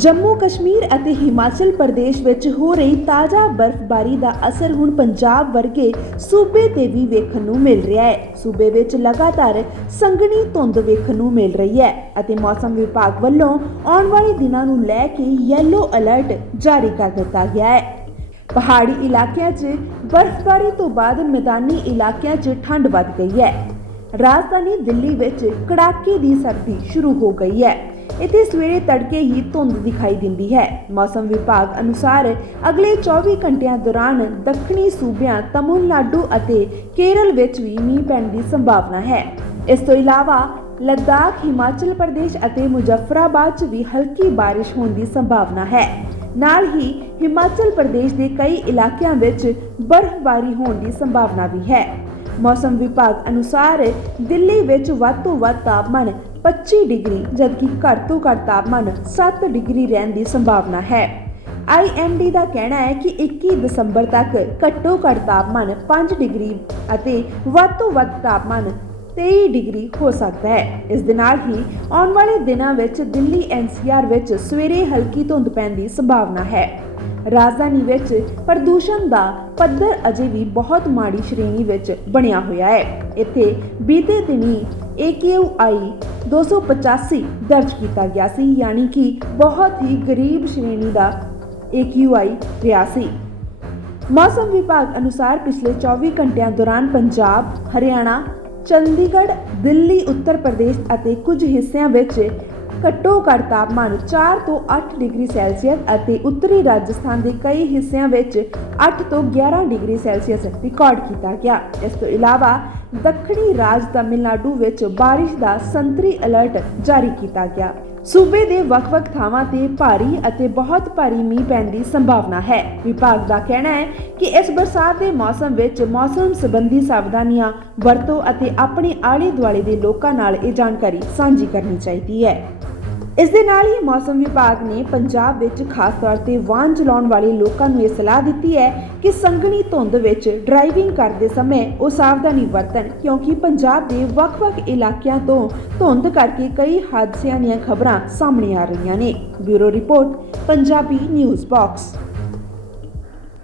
ਜੰਮੂ ਕਸ਼ਮੀਰ ਅਤੇ ਹਿਮਾਚਲ ਪ੍ਰਦੇਸ਼ ਵਿੱਚ ਹੋ ਰਹੀ ਤਾਜ਼ਾ ਬਰਫ਼ਬਾਰੀ ਦਾ ਅਸਰ ਹੁਣ ਪੰਜਾਬ ਵਰਗੇ ਸੂਬੇ ਤੇ ਵੀ ਵੇਖਣ ਨੂੰ ਮਿਲ ਰਿਹਾ ਹੈ। ਸੂਬੇ ਵਿੱਚ ਲਗਾਤਾਰ ਸੰਘਣੀ ਧੁੰਦ ਵੇਖਣ ਨੂੰ ਮਿਲ ਰਹੀ ਹੈ ਅਤੇ ਮੌਸਮ ਵਿਭਾਗ ਵੱਲੋਂ ਆਉਣ ਵਾਲੇ ਦਿਨਾਂ ਨੂੰ ਲੈ ਕੇ ਯੈਲੋ ਅਲਰਟ ਜਾਰੀ ਕਰ ਦਿੱਤਾ ਗਿਆ ਹੈ। ਪਹਾੜੀ ਇਲਾਕਿਆਂ 'ਚ ਬਰਫ਼ਬਾਰੀ ਤੋਂ ਬਾਅਦ ਮੈਦਾਨੀ ਇਲਾਕਿਆਂ 'ਚ ਠੰਡ ਵੱਧ ਗਈ ਹੈ। ਰਾਜਧਾਨੀ ਦਿੱਲੀ ਵਿੱਚ ਕੜਾਕੇ ਦੀ ਸਰਦੀ ਸ਼ੁਰੂ ਹੋ ਗਈ ਹੈ। ਇੱਥੇ ਸਵੇਰੇ ਤੜਕੇ ਹੀ ਧੁੰਦ ਦਿਖਾਈ ਦਿੰਦੀ ਹੈ। ਮੌਸਮ ਵਿਭਾਗ ਅਨੁਸਾਰ ਅਗਲੇ 24 ਘੰਟਿਆਂ ਦੌਰਾਨ ਦੱਖਣੀ ਸੂਬਿਆਂ, ਤਮਿਲਨਾਡੂ ਅਤੇ ਕੇਰਲ ਵਿੱਚ ਵੀ ਮੀਂਹ ਪੈਣ ਦੀ ਸੰਭਾਵਨਾ ਹੈ। ਇਸ ਤੋਂ ਇਲਾਵਾ ਲੱਦਾਖ, ਹਿਮਾਚਲ ਪ੍ਰਦੇਸ਼ ਅਤੇ ਮੁਜ਼ੱਫਰਾਬਾਦ 'ਚ ਵੀ ਹਲਕੀ ਬਾਰਿਸ਼ ਹੋਣ ਦੀ ਸੰਭਾਵਨਾ ਹੈ। ਨਾਲ ਹੀ ਹਿਮਾਚਲ ਪ੍ਰਦੇਸ਼ ਦੇ ਕਈ ਇਲਾਕਿਆਂ ਵਿੱਚ ਬਰਫ਼ਬਾਰੀ ਹੋਣ ਦੀ ਸੰਭਾਵਨਾ ਵੀ ਹੈ। ਮੌਸਮ ਵਿਭਾਗ ਅਨੁਸਾਰ ਦਿੱਲੀ ਵਿੱਚ ਵੱਧ ਤੋਂ ਵੱਧ ਤਾਪਮਾਨ 25 ਡਿਗਰੀ, ਜਦਕਿ ਘੱਟ ਤੋਂ ਘੱਟ ਤਾਪਮਾਨ 7 ਡਿਗਰੀ ਰਹਿਣ ਦੀ ਸੰਭਾਵਨਾ ਹੈ। IMD ਦਾ ਕਹਿਣਾ ਹੈ ਕਿ 21 ਦਸੰਬਰ ਤੱਕ ਘੱਟੋ ਘੱਟ ਤਾਪਮਾਨ 5 ਡਿਗਰੀ ਅਤੇ ਵੱਧ ਤੋਂ ਵੱਧ ਤਾਪਮਾਨ 23 ਡਿਗਰੀ ਹੋ ਸਕਦਾ ਹੈ। ਇਸ ਦੇ ਨਾਲ ਹੀ ਆਉਣ ਵਾਲੇ ਦਿਨਾਂ ਵਿੱਚ ਦਿੱਲੀ NCR ਵਿੱਚ ਸਵੇਰੇ ਹਲਕੀ ਧੁੰਦ ਪੈਣ ਦੀ ਸੰਭਾਵਨਾ ਹੈ। ਰਾਜਧਾਨੀ ਵਿੱਚ ਪ੍ਰਦੂਸ਼ਣ ਦਾ ਪੱਧਰ ਅਜੇ ਵੀ ਬਹੁਤ ਮਾੜੀ ਸ਼੍ਰੇਣੀ ਵਿੱਚ ਬਣਿਆ ਹੋਇਆ ਹੈ। ਇੱਥੇ ਬੀਤੇ ਦਿਨੀ AQI 285 ਦਰਜ ਕੀਤਾ ਗਿਆ ਸੀ, ਯਾਨੀ ਕਿ ਬਹੁਤ ਹੀ ਗਰੀਬ ਸ਼੍ਰੇਣੀ ਦਾ AQI ਰਿਹਾ ਸੀ। ਮੌਸਮ ਵਿਭਾਗ ਅਨੁਸਾਰ ਪਿਛਲੇ 24 ਘੰਟਿਆਂ ਦੌਰਾਨ ਪੰਜਾਬ, ਹਰਿਆਣਾ, ਚੰਡੀਗੜ੍ਹ, ਦਿੱਲੀ, ਉੱਤਰ ਪ੍ਰਦੇਸ਼ ਅਤੇ ਕੁਝ ਹਿੱਸਿਆਂ ਵਿੱਚ ਘੱਟੋ ਘੱਟ ਤਾਪਮਾਨ 4 ਤੋਂ 8 ਡਿਗਰੀ ਸੈਲਸੀਅਸ ਅਤੇ ਉੱਤਰੀ ਰਾਜਸਥਾਨ ਦੇ ਕਈ ਹਿੱਸਿਆਂ ਵਿੱਚ 8 ਤੋਂ 11 ਡਿਗਰੀ ਸੈਲਸੀਅਸ ਰਿਕਾਰਡ ਕੀਤਾ ਗਿਆ। ਇਸ ਤੋਂ ਇਲਾਵਾ ਦੱਖਣੀ ਰਾਜ ਤਾਮਿਲਨਾਡੂ ਵਿੱਚ ਬਾਰਿਸ਼ ਦਾ ਸੰਤਰੀ ਅਲਰਟ ਜਾਰੀ ਕੀਤਾ ਗਿਆ। ਸੂਬੇ ਦੇ ਵੱਖ-ਵੱਖ ਥਾਵਾਂ ਤੇ ਭਾਰੀ ਅਤੇ ਬਹੁਤ ਭਾਰੀ ਮੀਂਹ ਪੈਣ ਦੀ ਸੰਭਾਵਨਾ ਹੈ। ਵਿਭਾਗ ਦਾ ਕਹਿਣਾ ਹੈ ਕਿ ਇਸ ਬਰਸਾਤ ਦੇ ਮੌਸਮ ਵਿੱਚ ਮੌਸਮ ਸੰਬੰਧੀ ਸਾਵਧਾਨੀਆਂ ਵਰਤੋ ਅਤੇ ਆਪਣੇ ਆਲੇ-ਦੁਆਲੇ ਦੇ ਲੋਕਾਂ ਨਾਲ ਇਹ ਜਾਣਕਾਰੀ ਸਾਂਝੀ ਕਰਨੀ ਚਾਹੀਦੀ ਹੈ। ਇਸ ਦੇ ਨਾਲ ਹੀ ਮੌਸਮ ਵਿਭਾਗ ਨੇ ਪੰਜਾਬ ਵਿੱਚ ਖਾਸ ਤੌਰ ਤੇ ਵਾਹਨ ਚਲਾਉਣ ਵਾਲੇ ਲੋਕਾਂ ਨੂੰ ਇਹ ਸਲਾਹ ਦਿੱਤੀ ਹੈ ਕਿ ਸੰਘਣੀ ਧੁੰਦ ਵਿੱਚ ਡਰਾਈਵਿੰਗ ਕਰਦੇ ਸਮੇਂ ਉਹ ਸਾਵਧਾਨੀ ਵਰਤਣ, ਕਿਉਂਕਿ ਪੰਜਾਬ ਦੇ ਵੱਖ-ਵੱਖ ਇਲਾਕਿਆਂ ਤੋਂ ਧੁੰਦ ਕਰਕੇ ਕਈ ਹਾਦਸਿਆਂ ਦੀਆਂ ਖਬਰਾਂ ਸਾਹਮਣੇ ਆ ਰਹੀਆਂ ਨੇ। Bureau report, Punjabi news box.